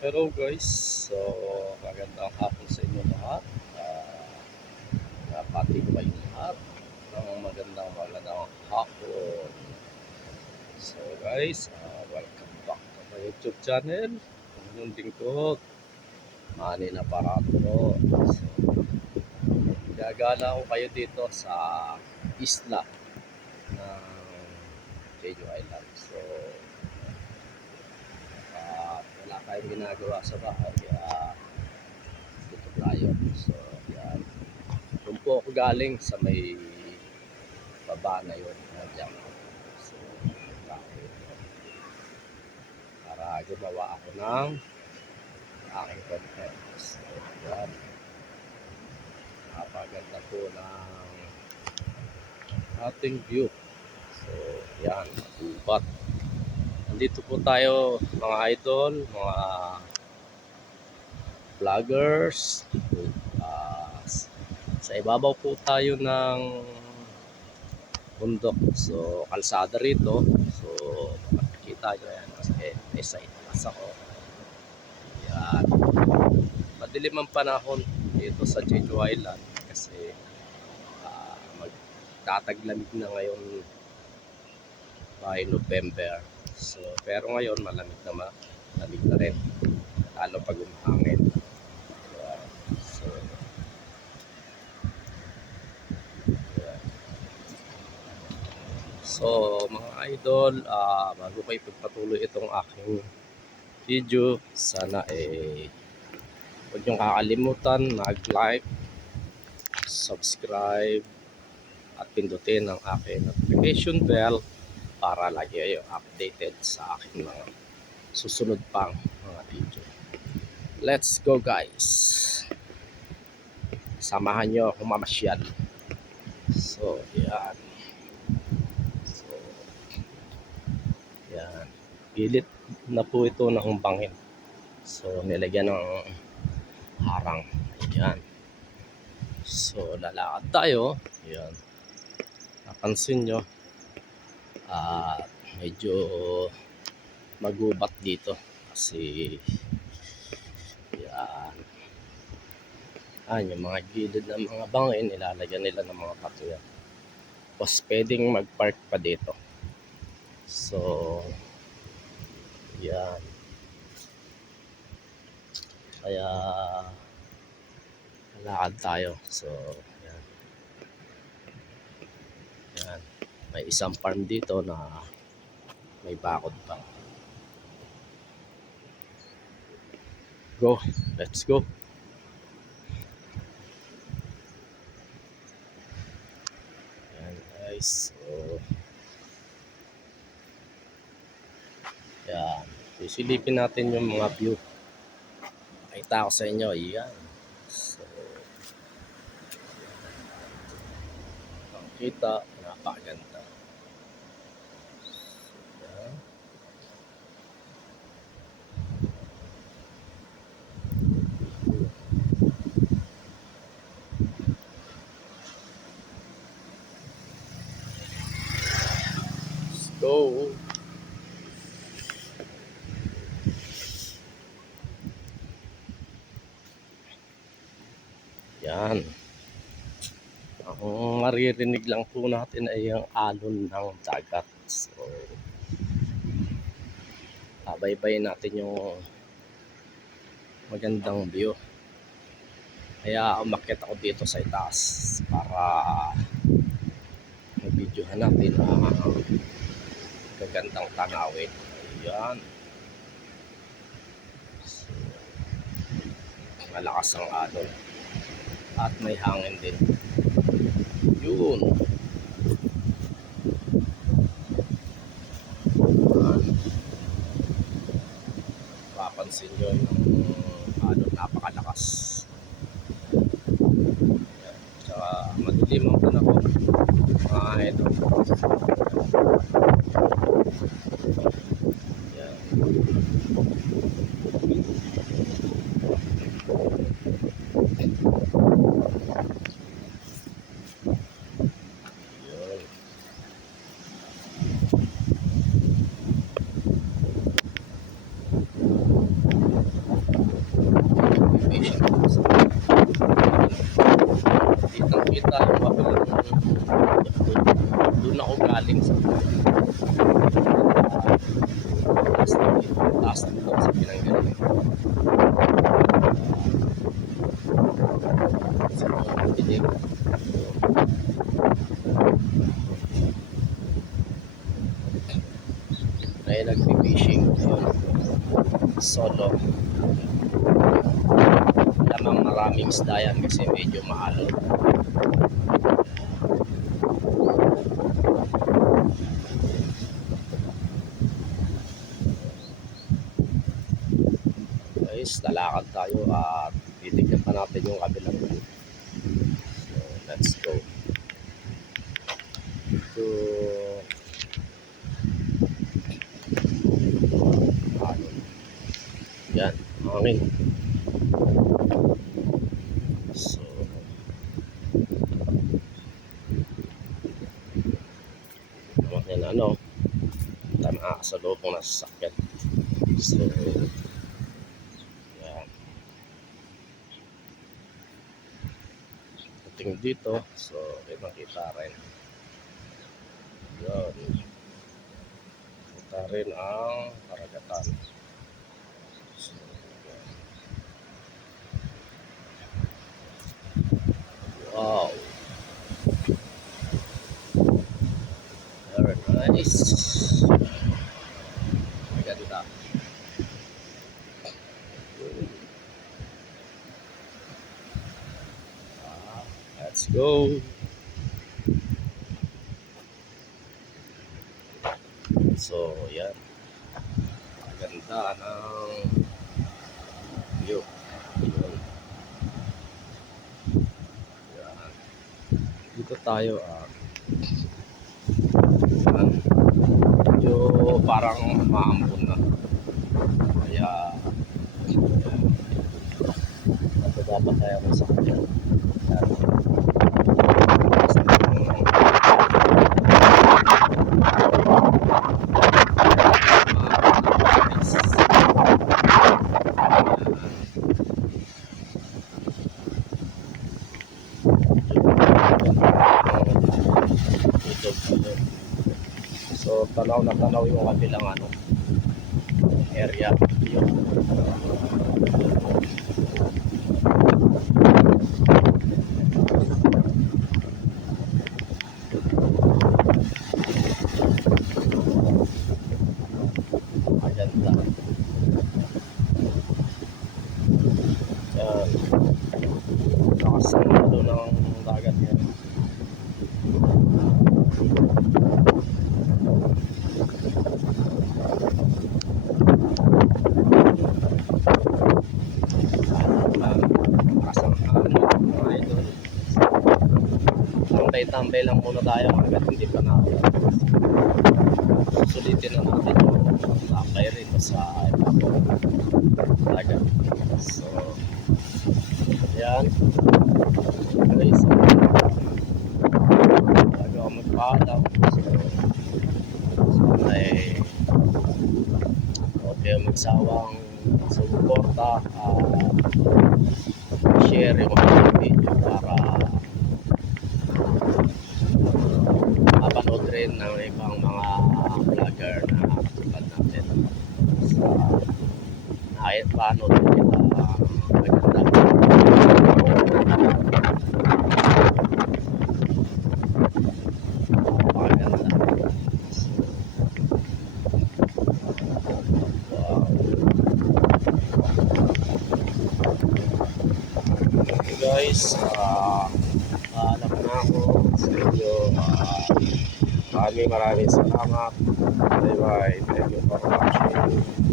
Hello guys, so magandang hapon sa inyo lahat. Uh, napati ko kayong lahat ng magandang magandang hapon. So guys, uh, welcome back to my YouTube channel. Ang inyong lingkod, Manny na Parato. So, gagala ko kayo dito sa isla ng Jeju Island. So, tayong ginagawa sa bahay kaya dito tayo. So yan. Doon po ako galing sa may baba na yun nandiyan so tayo para gumawa ako ng aking content so yan. Napaganda po ng ating view. So yan. Upat Nandito po tayo mga idol, mga vloggers. Ah, sa ibabaw po tayo ng bundok. So, kalsada rito. So, makikita nyo yan. Kasi may side pass ako. Yan. Madilim ang panahon dito sa Jeju Island kasi ah, magtataglamig na ngayon by November. So, pero ngayon malamig na malamig na rin. Lalo pag umahangin. Ayan. So. So, mga idol, ah bago kayo pagpatuloy itong aking video, sana eh huwag niyong kakalimutan mag-like, subscribe, at pindutin ang aking notification bell para lagi kayo updated sa aking mga susunod pang mga video. Let's go guys! Samahan nyo akong mamasyal. So, yan. So, yan. Pilit na po ito ng bangin. So, nilagyan ng harang. Yan. So, lalakad tayo. Yan. Napansin nyo, at medyo magubat dito kasi yan. Yan yung mga gilid ng mga bangin nilalagyan nila ng mga patuyan tapos pwedeng mag-park pa dito. So yan. Kaya lakad tayo. So yan. Yan may isang farm dito na may bakod pa. Go, let's go. Yan guys, so yan, sisilipin natin yung mga view. Pakita ko sa inyo, yan. So, kita, napakaganda. Yan. Let's go. Yan. Ang maririnig lang po natin ay ang alon ng dagat. So, babaybayin natin yung magandang view. Kaya umakyat ako dito sa itaas para mag-videohan natin ang gagandang tanawin. Ayan. So, malakas ang alon. At may hangin din. Yun. Papansin nyo yung ano, napakalakas. Ayan. Tsaka madilim ang panahon. Mga ito. Ayan. Yun. taas na dito. Taas na dito kasi pinanggaling. Sa mga Ay nagpi-fishing. Solo. Lamang maraming isda yan kasi medyo maalon. guys, lalakad tayo at titignan pa natin yung kabilang view. So, let's go. So, ano, yan, hangin. So, naman yan ano, tayo makakasalubong na sasakyan. So, yan. Pagdating dito, so kita rin. Yan. Kita rin ang karagatan. So, yan. Wow. Very nice. Maganda. Ah, Let's go. So, yan. Ganda ng view. Yun. Yan. Dito tayo ah. Yan. Medyo parang maambon na. Kaya dapat tayo sa kanya. Yan. So, tanaw na tanaw yung kabilang ano, area. Yun. Maganda. Yan. Lakas ng ano ng dagat yan. Tambay-tambay lang muna tayo hanggat hindi pa natin. Susulitin na natin yung tambay rin sa. Dagat. So, yan. Guys, bago ako magpaalam. So, sana huwag kayong magsawang sumuporta at share yung mga video para mapanood rin ng ibang mga vlogger na tulad natin. Sa nakipanood rin kita maganda. Guys, ah paalam na ako sa inyo. Ah, maraming maraming salamat. Bye bye. Thank you for watching.